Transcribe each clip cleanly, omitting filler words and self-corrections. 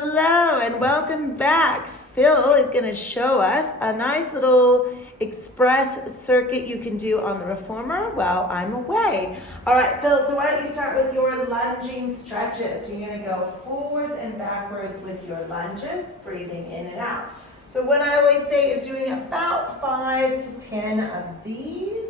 Hello and welcome back. Phil is going to show us a nice little express circuit you can do on the reformer while I'm away. All right, Phil, so why don't you start with your lunging stretches. You're going to go forwards and backwards with your lunges, breathing in and out. So what I always say is doing about 5 to 10 of these.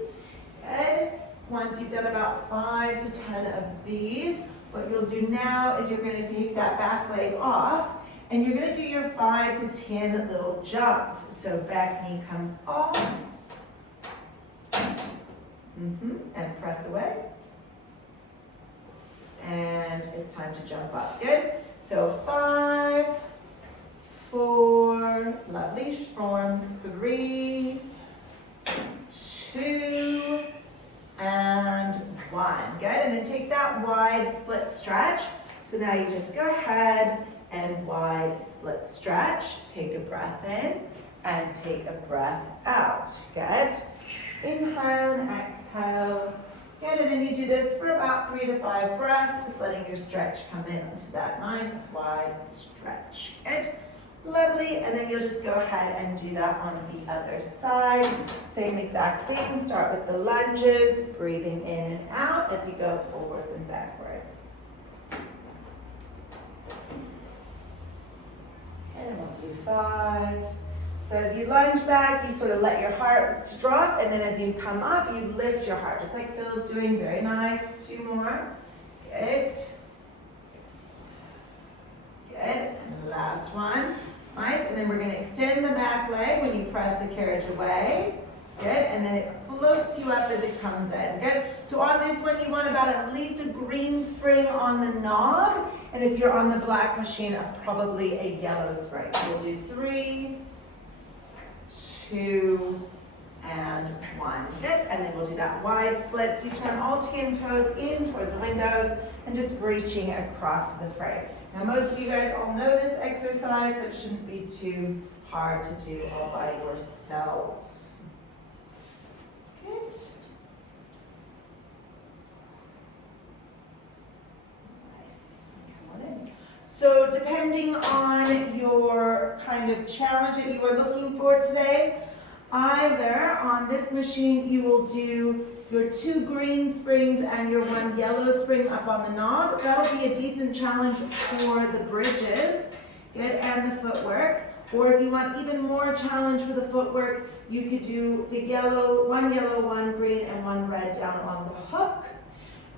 Good. Once you've done about 5 to 10 of these, what you'll do now is you're going to take that back leg off and you're going to do your 5 to 10 little jumps. So back knee comes off. And press away. And it's time to jump up. Good. So 5, 4, lovely form, 3, 2, and 1. Good. And then take that wide split stretch. So now you just go ahead and wide split stretch. Take a breath in and take a breath out. Good. Inhale and exhale. Good. And then you do this for about 3 to 5 breaths, just letting your stretch come into that nice wide stretch. Good. Lovely, and then you'll just go ahead and do that on the other side. Same exact thing, start with the lunges, breathing in and out as you go forwards and backwards. And we'll do 5. So as you lunge back, you sort of let your heart drop, and then as you come up, you lift your heart, just like Phil's doing, very nice. 2 more, good. Good, and the last one. Nice, and then we're going to extend the back leg when you press the carriage away. Good, and then it floats you up as it comes in. Good, so on this one you want about at least a green spring on the knob, and if you're on the black machine, probably a yellow spring. We'll do 3, 2, and 1. Good, and then we'll do that wide split. So you turn all 10 toes in towards the windows and just reaching across the frame. Now most of you guys all know this exercise, so it shouldn't be too hard to do all by yourselves. Good. Nice. Come on in. So depending on your kind of challenge that you are looking for today, either on this machine you will do your 2 green springs and your 1 yellow spring up on the knob. That'll be a decent challenge for the bridges, good, and the footwork. Or if you want even more challenge for the footwork, you could do the yellow, 1 green, and 1 red down on the hook.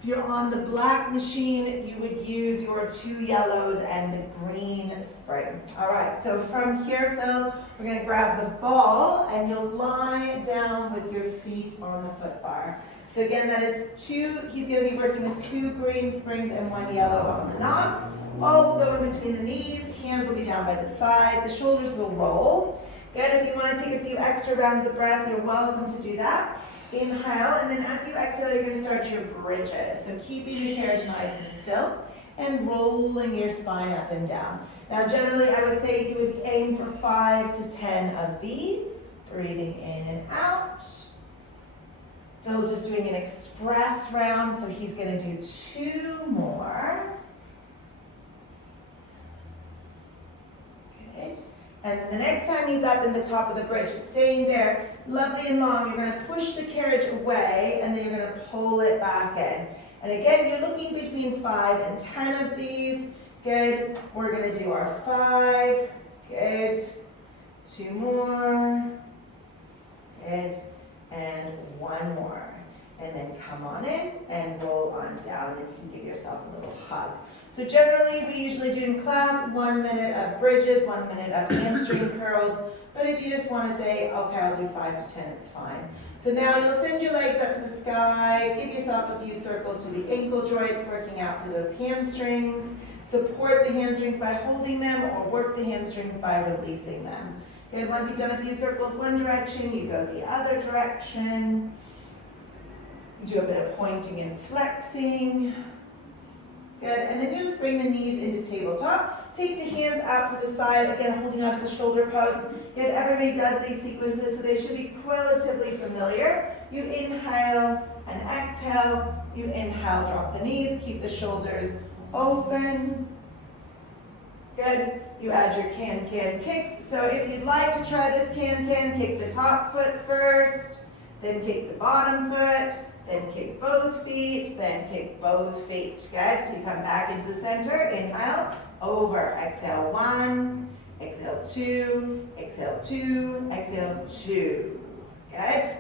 If you're on the black machine, you would use your 2 yellows and the green spring. All right, so from here, Phil, we're going to grab the ball and you'll lie down with your feet on the foot bar. So again, that is 2, he's going to be working with 2 green springs and 1 yellow on the knob. Ball will go in between the knees, hands will be down by the side, the shoulders will roll. Good, if you want to take a few extra rounds of breath, you're welcome to do that. Inhale, and then as you exhale, you're going to start your bridges. So keeping the carriage nice and still and rolling your spine up and down. Now generally I would say you would aim for 5 to 10 of these, breathing in and out. Phil's just doing an express round, so he's going to do 2 more. Good. And then the next time he's up in the top of the bridge, just staying there, lovely and long, you're going to push the carriage away and then you're going to pull it back in. And again, you're looking between 5 and 10 of these. Good. We're going to do our 5. Good. 2 more. Good. And 1 more. And then come on in and roll on down, and you can give yourself a little hug. So generally, we usually do in class 1 minute of bridges, 1 minute of hamstring curls. But if you just want to say, okay, I'll do 5 to 10, it's fine. So now you'll send your legs up to the sky, give yourself a few circles to the ankle joints, working out through those hamstrings. Support the hamstrings by holding them, or work the hamstrings by releasing them. And once you've done a few circles one direction, you go the other direction. You do a bit of pointing and flexing. Good, and then you just bring the knees into tabletop. Take the hands out to the side, again holding onto the shoulder post. Good, everybody does these sequences, so they should be relatively familiar. You inhale and exhale. You inhale, drop the knees, keep the shoulders open. Good. You add your can-can kicks. So if you'd like to try this can-can, kick the top foot first, then kick the bottom foot, then kick both feet, then kick both feet. Good. So you come back into the center. Inhale, over. Exhale, 1. Exhale, 2. Exhale, 2. Exhale, 2. Good.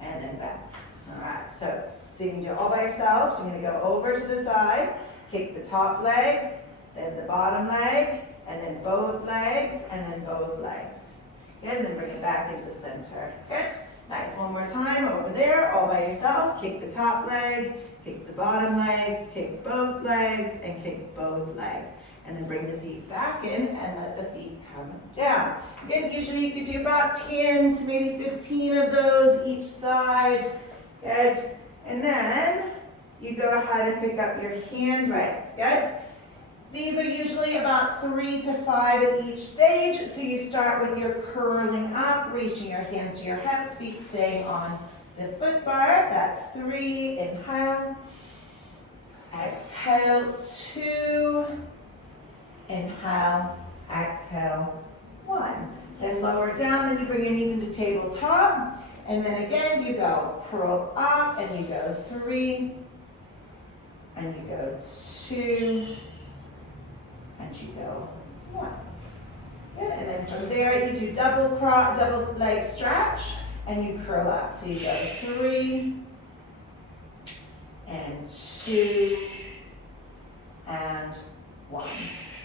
And then back. All right. So you can do it all by yourself. So you're going to go over to the side, kick the top leg, then the bottom leg, and then both legs, and then both legs. Good, and then bring it back into the center. Good. Nice. One more time. Over there, all by yourself. Kick the top leg, kick the bottom leg, kick both legs, and kick both legs. And then bring the feet back in and let the feet come down. Good. Usually you could do about 10 to maybe 15 of those each side. Good. And then you go ahead and pick up your hand rights. Good. These are usually about 3 to 5 at each stage. So you start with your curling up, reaching your hands to your hips, feet staying on the foot bar. That's 3. Inhale. Exhale. 2. Inhale. Exhale. 1. Then lower down, then you bring your knees into tabletop. And then again, you go curl up, and you go 3. And you go 2. And you go 1. Good. And then from there you do double leg stretch, and you curl up. So you go 3 and 2 and 1.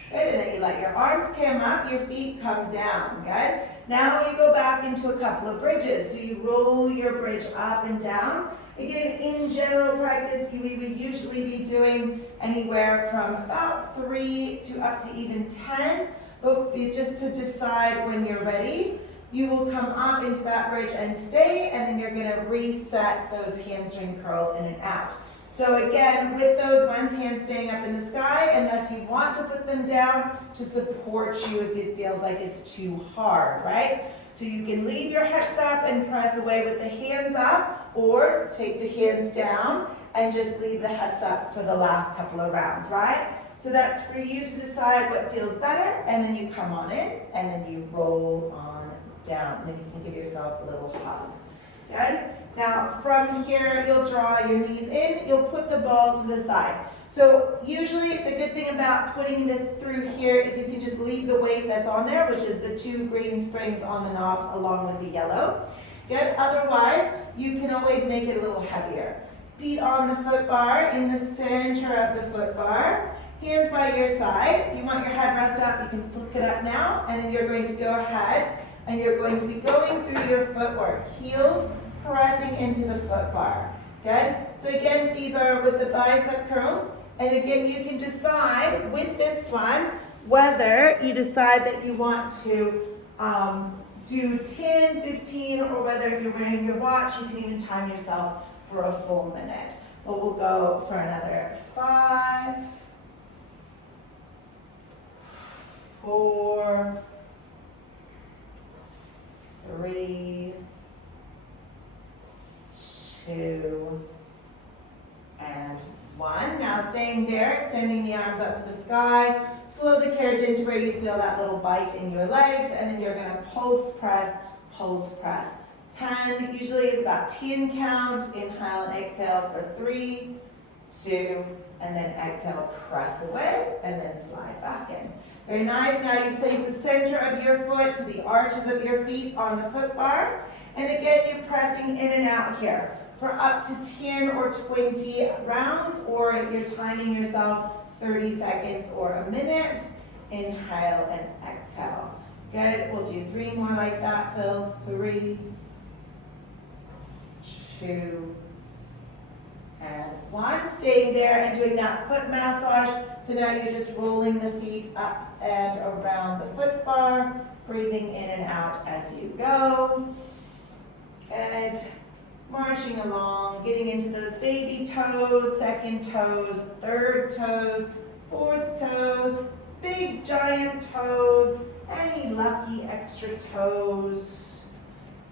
Good. And then you let your arms come up, your feet come down. Good. Now you go back into a couple of bridges. So you roll your bridge up and down. Again, in general practice, we would usually be doing anywhere from about 3 to up to even 10. But just to decide when you're ready, you will come up into that bridge and stay, and then you're going to reset those hamstring curls in and out. So again, with those ones, hands staying up in the sky, unless you want to put them down to support you if it feels like it's too hard, right? So you can leave your hips up and press away with the hands up, or take the hands down and just leave the hips up for the last couple of rounds, right? So that's for you to decide what feels better, and then you come on in, and then you roll on down. And then you can give yourself a little hug. Good? Now from here, you'll draw your knees in, you'll put the ball to the side. So usually the good thing about putting this through here is you can just leave the weight that's on there, which is the 2 green springs on the knobs along with the yellow. Good? Otherwise, you can always make it a little heavier. Feet on the foot bar, in the center of the foot bar. Hands by your side. If you want your headrest up, you can flick it up now, and then you're going to go ahead and you're going to be going through your footwork. Heels pressing into the foot bar. Good? So again, these are with the bicep curls. And again, you can decide with this one whether you decide that you want to do 10, 15, or whether if you're wearing your watch, you can even time yourself for a full minute. But we'll go for another 5, 4, 3, 2, and 1. Now staying there, extending the arms up to the sky. Slow the carriage into where you feel that little bite in your legs, and then you're going to pulse press, pulse press. 10 usually is about 10 count. Inhale and exhale for 3, 2, and then exhale, press away, and then slide back in. Very nice. Now you place the center of your foot to the arches of your feet on the foot bar. And again, you're pressing in and out here for up to 10 or 20 rounds, or if you're timing yourself, 30 seconds or a minute. Inhale and exhale. Good. We'll do 3 more like that, Phil. 3, 2, and 1. Staying there and doing that foot massage. So now you're just rolling the feet up and around the foot bar, breathing in and out as you go. Good. Marching along, getting into those baby toes, second toes, third toes, fourth toes, big giant toes, any lucky extra toes.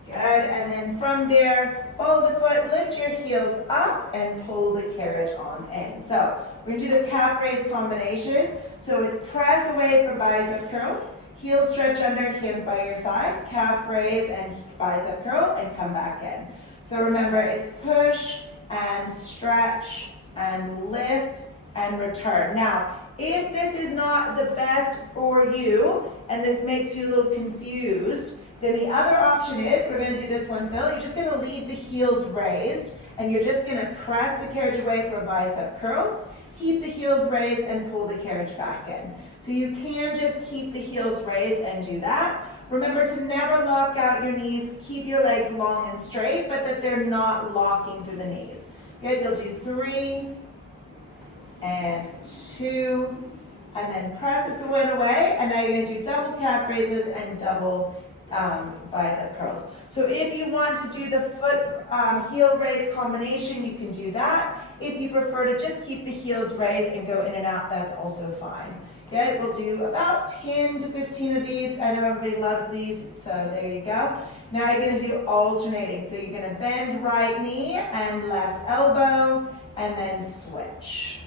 Good, and then from there, follow the foot, lift your heels up, and pull the carriage on in. So we're gonna do the calf raise combination. So it's press away for bicep curl, heel stretch under, hands by your side, calf raise and bicep curl, and come back in. So remember, it's push and stretch and lift and return. Now, if this is not the best for you and this makes you a little confused, then the other option is, we're gonna do this one, Phil, you're just gonna leave the heels raised and you're just gonna press the carriage away for a bicep curl, keep the heels raised and pull the carriage back in. So you can just keep the heels raised and do that. Remember to never lock out your knees, keep your legs long and straight, but that they're not locking through the knees. Good, you'll do 3 and 2, and then press this one away, and now you're gonna do double calf raises and double bicep curls. So if you want to do the foot heel raise combination, you can do that. If you prefer to just keep the heels raised and go in and out, that's also fine. Good, we'll do about 10 to 15 of these. I know everybody loves these, so there you go. Now you're gonna do alternating. So you're gonna bend right knee and left elbow, and then switch.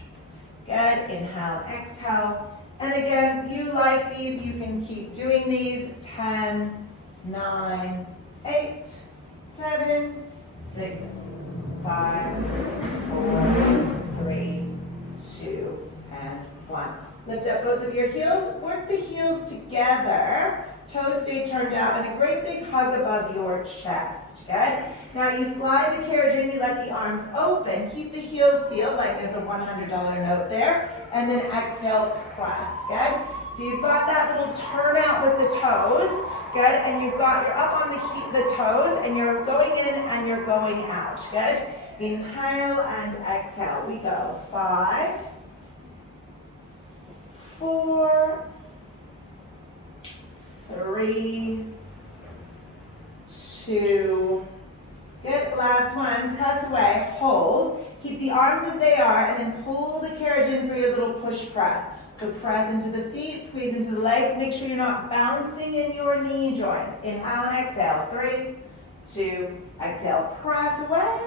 Good, inhale, exhale. And again, you like these, you can keep doing these. 10, 9, 8, 7, 6, 5, 4, 3, 2, and 1. Lift up both of your heels, work the heels together, toes stay turned out, and a great big hug above your chest, good? Now you slide the carriage in, you let the arms open, keep the heels sealed like there's a $100 note there, and then exhale, press, good? So you've got that little turnout with the toes, good? And you're up on the toes, and you're going in and you're going out, good? Inhale and exhale, we go 5, 4, 3, 2, good, last one, press away, hold, keep the arms as they are, and then pull the carriage in for your little push press. So press into the feet, squeeze into the legs, make sure you're not bouncing in your knee joints. Inhale and exhale, 3, 2, exhale, press away,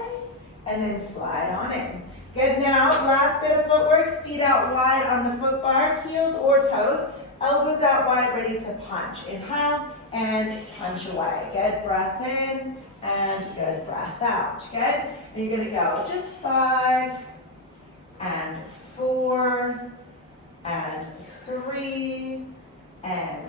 and then slide on in. Good, now, last bit of footwork, feet out wide on the foot bar, heels or toes, elbows out wide, ready to punch. Inhale and punch away. Good, breath in and good, breath out. Good, and you're gonna go just 5 and 4 and 3 and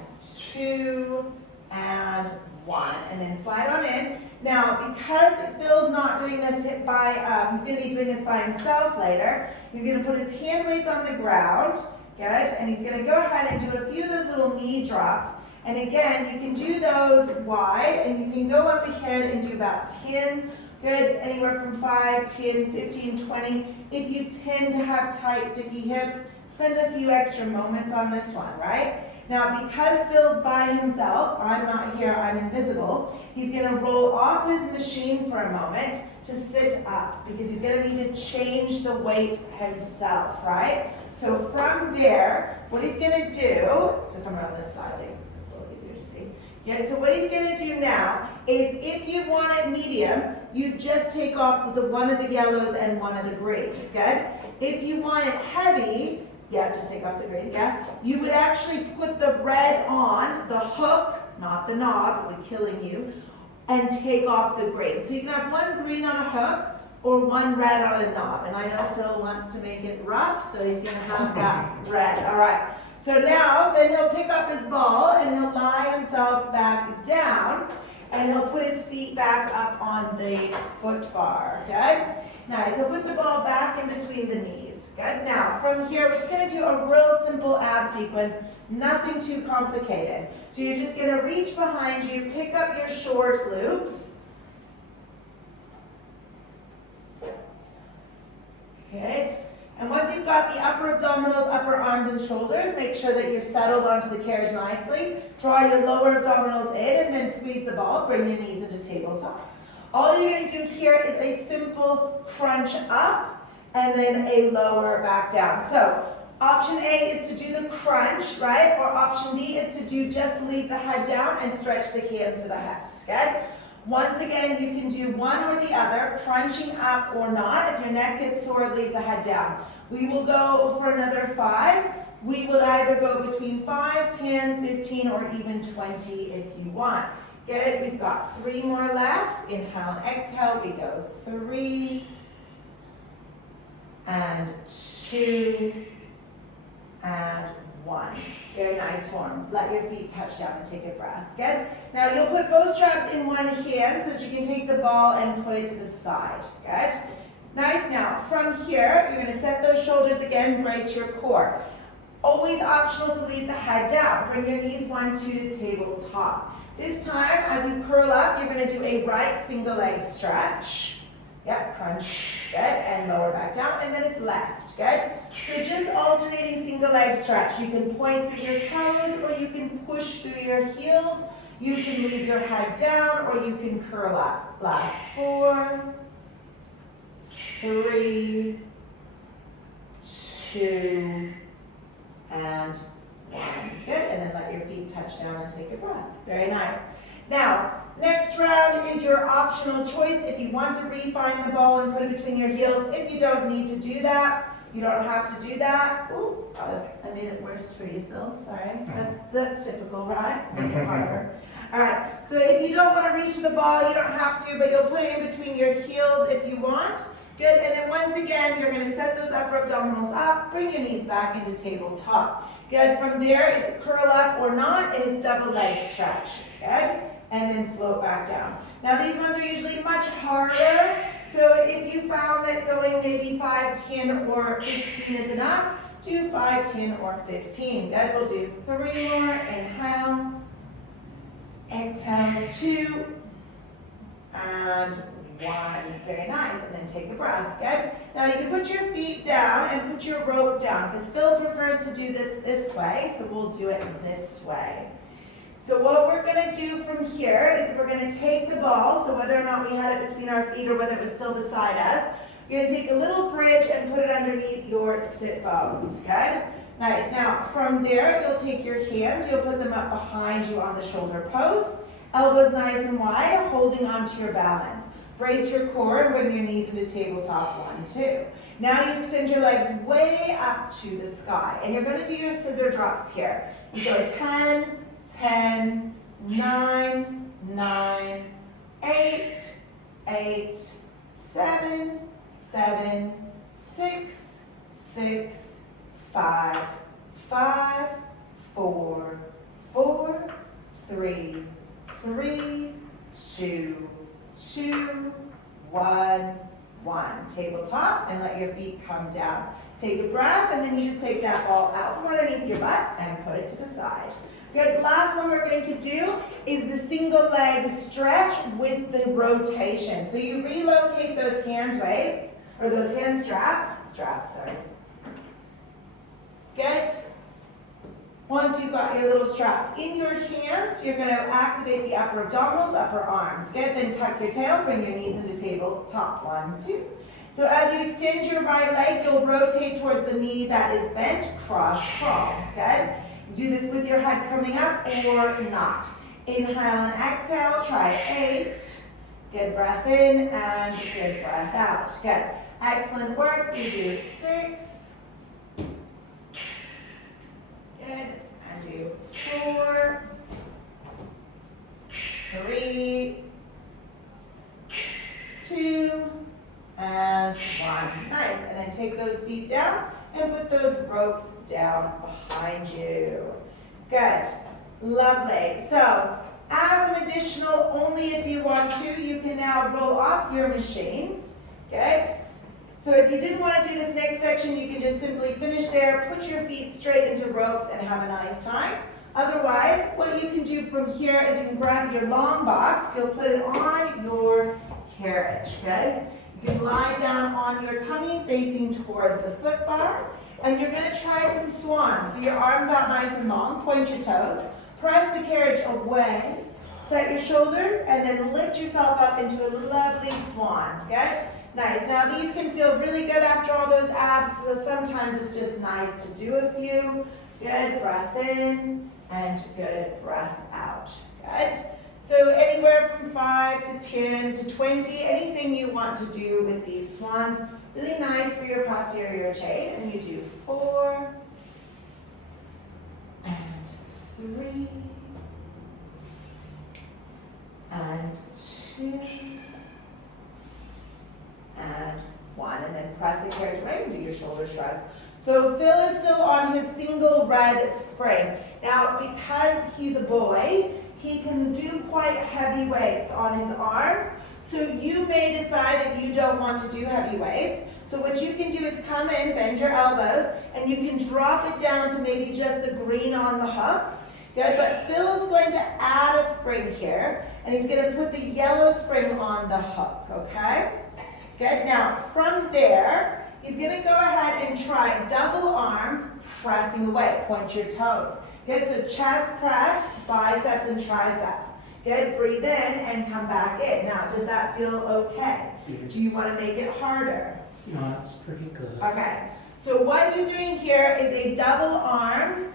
2 and 1, and then slide on in. Now, because Phil's not doing this he's going to be doing this by himself later, he's going to put his hand weights on the ground, good, and he's going to go ahead and do a few of those little knee drops. And again, you can do those wide, and you can go up ahead and do about 10, good, anywhere from 5, 10, 15, 20. If you tend to have tight, sticky hips, spend a few extra moments on this one, right? Now, because Phil's by himself, I'm not here, I'm invisible, he's going to roll off his machine for a moment to sit up because he's going to need to change the weight himself, right? So from there, what he's going to do, so come around this side, it's a little easier to see. Yeah, so what he's going to do now is if you want it medium, you just take off one of the yellows and one of the greens, good? If you want it heavy, yeah, just take off the green, yeah. You would actually put the red on, the hook, not the knob, it would be killing you, and take off the green. So you can have one green on a hook or one red on a knob. And I know Phil wants to make it rough, so he's gonna have that red, all right. So now, then he'll pick up his ball and he'll lie himself back down and he'll put his feet back up on the foot bar, okay? Nice, so put the ball back in between the knees. Good. Now, from here, we're just going to do a real simple ab sequence, nothing too complicated. So you're just going to reach behind you, pick up your short loops. Good. And once you've got the upper abdominals, upper arms and shoulders, make sure that you're settled onto the carriage nicely. Draw your lower abdominals in and then squeeze the ball. Bring your knees into tabletop. All you're going to do here is a simple crunch up and then a lower back down. So option A is to do the crunch, right? Or option B is to do just leave the head down and stretch the hands to the hips, good? Once again, you can do one or the other, crunching up or not. If your neck gets sore, leave the head down. We will go for another 5. We will either go between 5, 10, 15, or even 20 if you want. Good, we've got 3 more left. Inhale and exhale, we go 3, and 2, and 1. Very nice form. Let your feet touch down and take a breath. Good. Now you'll put both straps in one hand so that you can take the ball and put it to the side. Good. Nice. Now from here, you're going to set those shoulders again, brace your core. Always optional to leave the head down. Bring your knees 1, 2 to tabletop. This time, as you curl up, you're going to do a right single leg stretch. Yep, crunch, good, and lower back down, and then it's left, good? So just alternating single leg stretch. You can point through your toes, or you can push through your heels. You can leave your head down, or you can curl up. Last 4, 3, 2, and 1. Good, and then let your feet touch down and take a breath. Very nice. Now, next round is your optional choice. If you want to refine the ball and put it between your heels, if you don't need to do that, you don't have to do that. Ooh, I made it worse for you, Phil. Sorry. That's typical, right? Make it harder. All right. So if you don't want to reach for the ball, you don't have to, but you'll put it in between your heels if you want. Good. And then once again, you're going to set those upper abdominals up. Bring your knees back into tabletop. Good. From there, it's curl up or not. It is double leg stretch. Good. And then float back down. Now these ones are usually much harder, so if you found that going maybe 5, 10, or 15 is enough, do 5, 10, or 15. Good, we'll do 3 more, inhale, exhale, 2, and 1. Very nice, and then take a breath, good? Now you can put your feet down and put your ropes down, because Phil prefers to do this way, so we'll do it this way. So what we're going to do from here is we're going to take the ball, so whether or not we had it between our feet or whether it was still beside us, you're going to take a little bridge and put it underneath your sit bones, okay? Nice. Now from there, you'll take your hands, you'll put them up behind you on the shoulder posts, elbows nice and wide, holding onto your balance. Brace your core and bring your knees into tabletop, 1, 2. Now you extend your legs way up to the sky, and you're going to do your scissor drops here. You go 10, 10, 9, 9, 8, 8, 7, 7, 6, 6, 5, 5, 4, 4, 3, 3, 2, 2, 1, 1. Tabletop, and let your feet come down. Take a breath, and then you just take that ball out from underneath your butt and put it to the side. Good. Last one we're going to do is the single leg stretch with the rotation. So you relocate those hand weights, or those hand straps, sorry. Good. Once you've got your little straps in your hands, you're going to activate the upper abdominals, upper arms. Good. Then tuck your tail, bring your knees into tabletop, 1, 2. So as you extend your right leg, you'll rotate towards the knee that is bent, cross crawl. Good. Do this with your head coming up or not. Inhale and exhale, try 8. Good breath in and good breath out. Good. Excellent work. We do 6. Good. And do 4, 3, 2, and 1. Nice. And then take those feet down and put those ropes down behind you. Good. Lovely. So, as an additional, only if you want to, you can now roll off your machine. Good. So if you didn't want to do this next section, you can just simply finish there, put your feet straight into ropes, and have a nice time. Otherwise, what you can do from here is you can grab your long box, you'll put it on your carriage. Good. You can lie down on your tummy facing towards the foot bar, and you're going to try some swans. So your arms out nice and long, point your toes, press the carriage away, set your shoulders, and then lift yourself up into a lovely swan. Good? Nice. Now these can feel really good after all those abs, so sometimes it's just nice to do a few. Good. Breath in, and good breath out. Good. So anywhere from 5 to 10 to 20, anything you want to do with these swans. Really nice for your posterior chain. And you do 4 and 3 and 2 and 1. And then press the carriage away and do your shoulder shrugs. So Phil is still on his single red spring. Now, because he's a boy, he can do quite heavy weights on his arms. So you may decide that you don't want to do heavy weights. So what you can do is come in, bend your elbows, and you can drop it down to maybe just the green on the hook. Good, but Phil's going to add a spring here, and he's going to put the yellow spring on the hook, okay? Good, now from there, he's going to go ahead and try double arms, pressing away, point your toes. Good, so chest press, biceps and triceps. Good, breathe in and come back in. Now, does that feel okay? Yes. Do you want to make it harder? No, it's pretty good. Okay, so what he's doing here is a double arms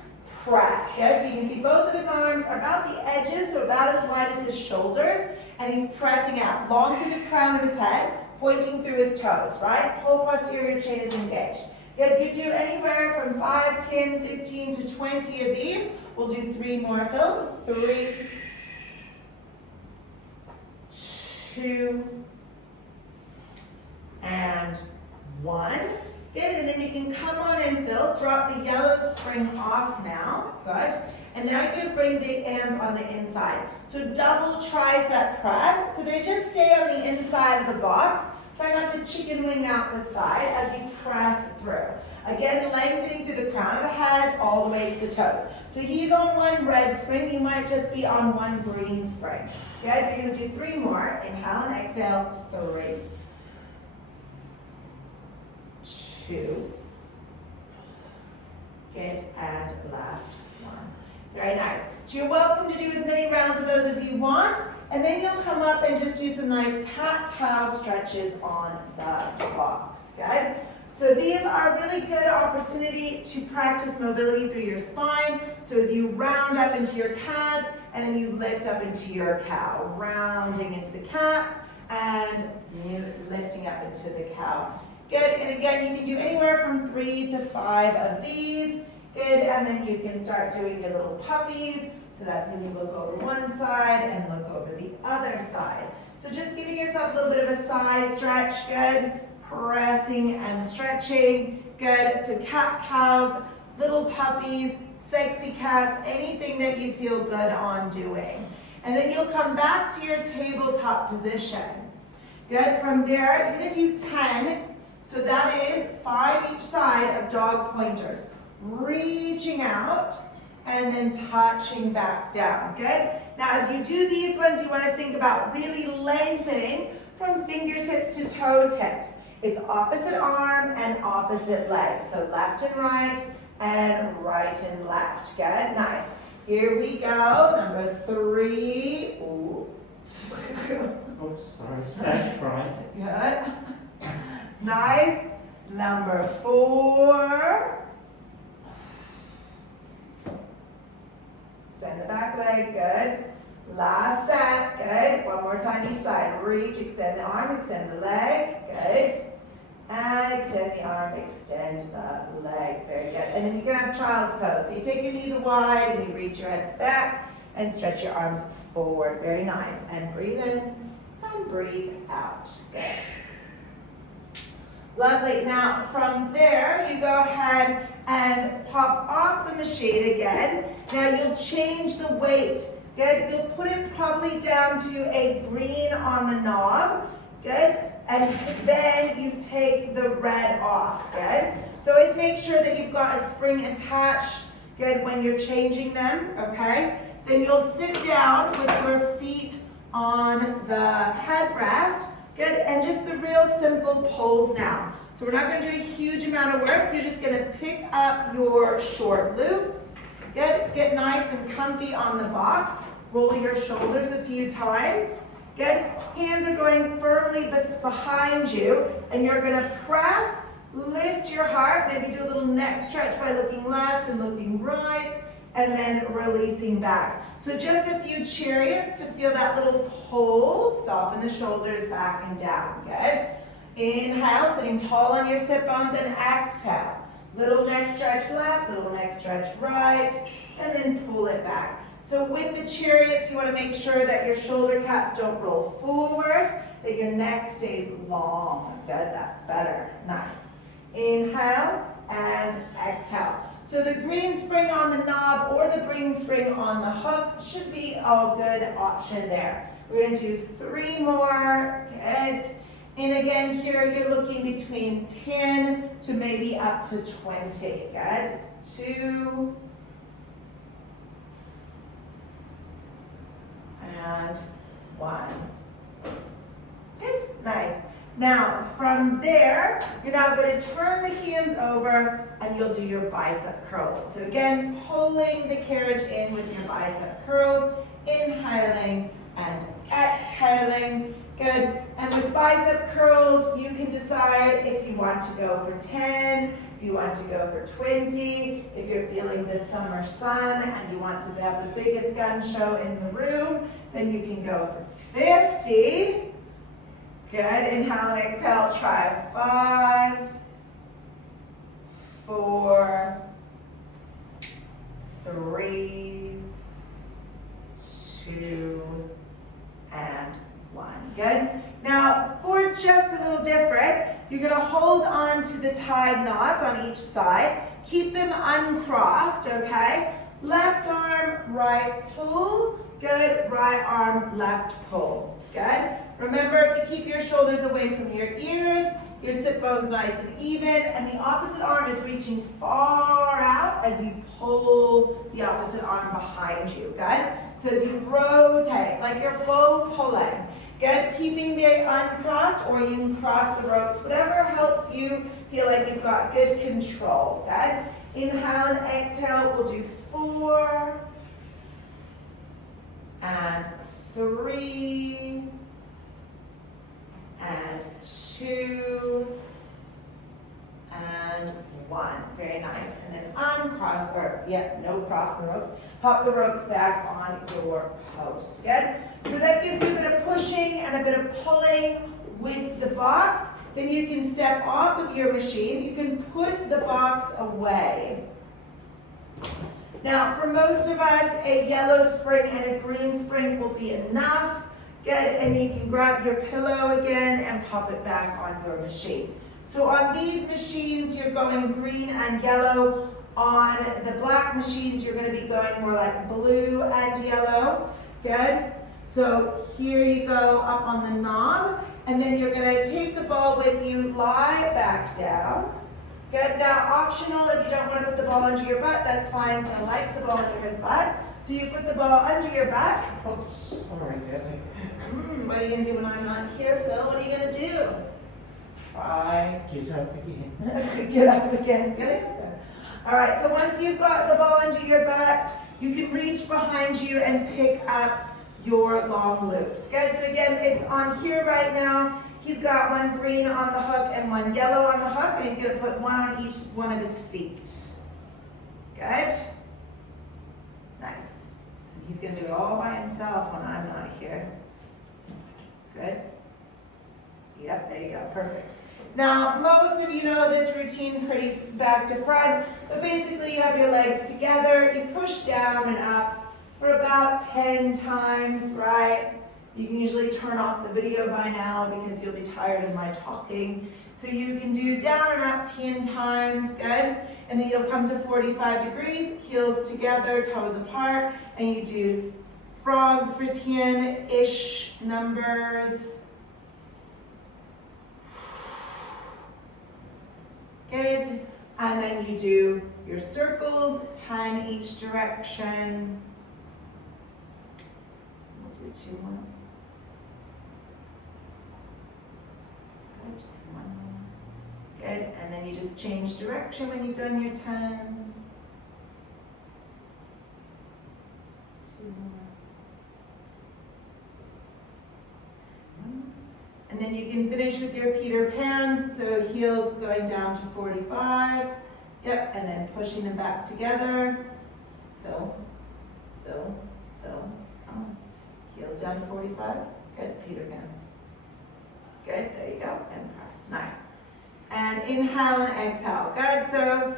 press. Good, so you can see both of his arms are about the edges, so about as wide as his shoulders, and he's pressing out, long through the crown of his head, pointing through his toes, right? Whole posterior chain is engaged. Good, you do anywhere from 5, 10, 15 to 20 of these. We'll do 3 more, Phil. 3, 2, and 1. Good, and then you can come on in, Phil. Drop the yellow spring off now. Good. And now you're going to bring the hands on the inside. So double tricep press. So they just stay on the inside of the box. Try not to chicken wing out the side as you press through. Again, lengthening through the crown of the head all the way to the toes. So he's on 1 red spring. You might just be on 1 green spring. Good. You're going to do 3 more. Inhale and exhale. 3, 2. Good. And last 1. Very nice. So you're welcome to do as many rounds of those as you want. And then you'll come up and just do some nice cat-cow stretches on the box. Good? So these are a really good opportunity to practice mobility through your spine. So as you round up into your cat, and then you lift up into your cow. Rounding into the cat, and lifting up into the cow. Good, and again, you can do anywhere from 3 to 5 of these. Good, and then you can start doing your little puppies. So that's when you look over one side and look over the other side. So just giving yourself a little bit of a side stretch, good. Pressing and stretching, good. So cat cows, little puppies, sexy cats, anything that you feel good on doing. And then you'll come back to your tabletop position. Good, from there, you're gonna do 10. So that is 5 each side of dog pointers. Reaching out and then touching back down, good? Now as you do these ones, you wanna think about really lengthening from fingertips to toe tips. It's opposite arm and opposite leg. So left and right and left, good, nice. Here we go, number 3. Ooh. Oh, sorry, stage fright. Good. Nice. Number 4. Extend the back leg, good. Last set, good. One more time each side. Reach, extend the arm, extend the leg, good. And extend the arm, extend the leg, very good. And then you can have child's pose. So you take your knees wide and you reach your hips back and stretch your arms forward, very nice. And breathe in and breathe out, good. Lovely. Now from there, you go ahead and pop off the machine again. Now you'll change the weight. Good. You'll put it probably down to a green on the knob. Good. And then you take the red off. Good. So always make sure that you've got a spring attached. Good. When you're changing them. Okay. Then you'll sit down with your feet on the headrest. Good, and just the real simple pulls now. So we're not going to do a huge amount of work. You're just going to pick up your short loops. Good, get nice and comfy on the box. Roll your shoulders a few times. Good, hands are going firmly behind you, and you're going to press, lift your heart, maybe do a little neck stretch by looking left and looking right, and then releasing back. So just a few chariots to feel that little pull. Soften the shoulders back and down. Good. Inhale, sitting tall on your sit bones, and exhale. Little neck stretch left, little neck stretch right, and then pull it back. So with the chariots, you want to make sure that your shoulder caps don't roll forward, that your neck stays long. Good, that's better. Nice. Inhale and exhale. So the green spring on the knob or the green spring on the hook should be a good option there. We're going to do 3 more. Good. And again, here you're looking between 10 to maybe up to 20. Good. 2. And 1. Good. Nice. Now, from there, you're now going to turn the hands over and you'll do your bicep curls. So again, pulling the carriage in with your bicep curls, inhaling and exhaling. Good. And with bicep curls, you can decide if you want to go for 10, if you want to go for 20, if you're feeling the summer sun and you want to have the biggest gun show in the room, then you can go for 50. Good. Inhale and exhale. Try 5, 4, 3, 2, and 1. Good. Now, for just a little different, you're going to hold on to the tied knots on each side. Keep them uncrossed, okay? Left arm, right pull. Good. Right arm, left pull. Good. Remember to keep your shoulders away from your ears, your sit bones nice and even, and the opposite arm is reaching far out as you pull the opposite arm behind you. Good. So as you rotate, like you're low pulling. Good. Keeping the uncrossed, or you can cross the ropes, whatever helps you feel like you've got good control. Good. Inhale and exhale. We'll do 4 and 3 and 2 and 1. Very nice. And then uncross, or no cross the ropes. Pop the ropes back on your post. Good. So that gives you a bit of pushing and a bit of pulling with the box. Then you can step off of your machine. You can put the box away. Now, for most of us, a yellow spring and a green spring will be enough. Good, and you can grab your pillow again and pop it back on your machine. So on these machines, you're going green and yellow. On the black machines, you're going to be going more like blue and yellow. Good. So here you go up on the knob, and then you're going to take the ball with you, lie back down. Good. Now, optional, if you don't want to put the ball under your butt, that's fine. Phil likes the ball under his butt. So you put the ball under your butt. Oh, sorry, Debbie. What are you going to do when I'm not here, Phil? What are you going to do? Try. Get up again. Get up again. Good answer. All right, so once you've got the ball under your butt, you can reach behind you and pick up your long loops. Good. So again, it's on here right now. He's got one green on the hook and one yellow on the hook, and he's going to put one on each one of his feet. Good. Nice. He's going to do it all by himself when I'm not here. Good. Yep, there you go. Perfect. Now, most of you know this routine pretty back to front, but basically you have your legs together, you push down and up for about 10 times, right? You can usually turn off the video by now because you'll be tired of my talking. So you can do down and up 10 times, good? And then you'll come to 45 degrees, heels together, toes apart, and you do frogs for 10-ish numbers. Good. And then you do your circles, 10 each direction. We'll do 2 more. Good. And 1 more. Good. And then you just change direction when you've done your 10. 2 more. 1 more. And then you can finish with your Peter Pans, so heels going down to 45. Yep, and then pushing them back together. Fill, fill, fill. Come on. Heels down to 45. Good. Peter pans. Good. There you go. And press. Nice. And inhale and exhale. Good. So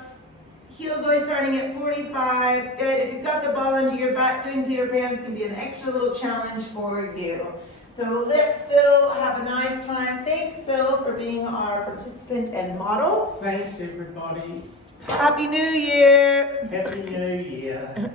heels always starting at 45. Good. If you've got the ball under your back, doing Peter pans can be an extra little challenge for you. So let Phil have a nice time. Thanks, Phil, for being our participant and model. Thanks, everybody. Happy New Year. Happy New Year.